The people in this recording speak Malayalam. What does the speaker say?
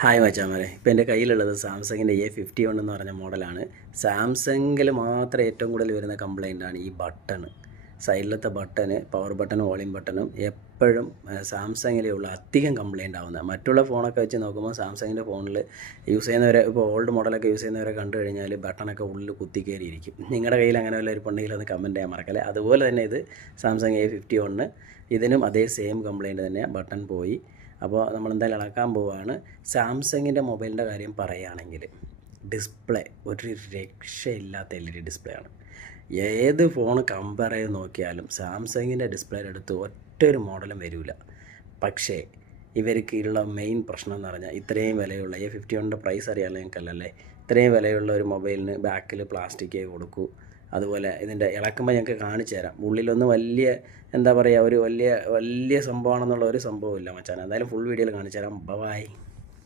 ഹായ് മച്ചാമാരെ, ഇപ്പോൾ എൻ്റെ കയ്യിലുള്ളത് സാംസങ്ങിൻ്റെ A51 എന്ന് പറഞ്ഞ മോഡലാണ്. സാംസങ്ങിൽ മാത്രം ഏറ്റവും കൂടുതൽ വരുന്ന കംപ്ലൈൻ്റാണ് ഈ ബട്ടണ്. സൈഡിലത്തെ ബട്ടണ്, പവർ ബട്ടണും വോളിയം ബട്ടണും എപ്പോഴും സാംസങ്ങിലുള്ള അധികം കംപ്ലൈൻ്റ് ആവുന്നത്. മറ്റുള്ള ഫോണൊക്കെ വെച്ച് നോക്കുമ്പോൾ സാംസങ്ങിൻ്റെ ഫോണിൽ യൂസ് ചെയ്യുന്നവരെ, ഇപ്പോൾ ഓൾഡ് മോഡലൊക്കെ യൂസ് ചെയ്യുന്നവരെ കണ്ടു കഴിഞ്ഞാൽ ബട്ടണൊക്കെ ഉള്ളിൽ കുത്തിക്കയറിയിരിക്കും. നിങ്ങളുടെ കയ്യിൽ അങ്ങനെ വല്ല ഇരിപ്പുണ്ടെങ്കിൽ അത് കമൻറ്റ് ചെയ്യാൻ മറക്കല്ലേ. അതുപോലെ തന്നെ ഇത് സാംസങ് A51 ഇതിനും അതേ സെയിം കംപ്ലൈൻറ്റ് തന്നെയാണ്, ബട്ടൺ പോയി. അപ്പോൾ നമ്മളെന്തായാലും ഇളക്കാൻ പോവുകയാണ്. സാംസങ്ങിൻ്റെ മൊബൈലിൻ്റെ കാര്യം പറയുകയാണെങ്കിൽ ഡിസ്പ്ലേ ഒരു രക്ഷയില്ലാത്ത LED ഡിസ്പ്ലേ ആണ്. ഏത് ഫോൺ കമ്പയർ ചെയ്ത് നോക്കിയാലും സാംസങ്ങിൻ്റെ ഡിസ്പ്ലേയുടെ അടുത്ത് ഒറ്റൊരു മോഡലും വരില്ല. പക്ഷേ ഇവർക്ക് ഉള്ള മെയിൻ പ്രശ്നം എന്ന് പറഞ്ഞാൽ ഇത്രയും വിലയുള്ള A51 പ്രൈസ് അറിയാമല്ലോ നിങ്ങൾക്കല്ലേ. ഇത്രയും വിലയുള്ള ഒരു മൊബൈലിന് ബാക്കിൽ പ്ലാസ്റ്റിക്കേ കൊടുക്കൂ. അതുപോലെ ഇതിൻ്റെ ഇളക്കുമ്പോൾ ഞങ്ങൾക്ക് കാണിച്ചു തരാം. ഉള്ളിലൊന്നും വലിയ എന്താ പറയുക, ഒരു വലിയ സംഭവമാണെന്നുള്ള ഒരു സംഭവമില്ല മച്ചാൻ. എന്തായാലും ഫുൾ വീഡിയോയിൽ കാണിച്ചു തരാം. ബൈ.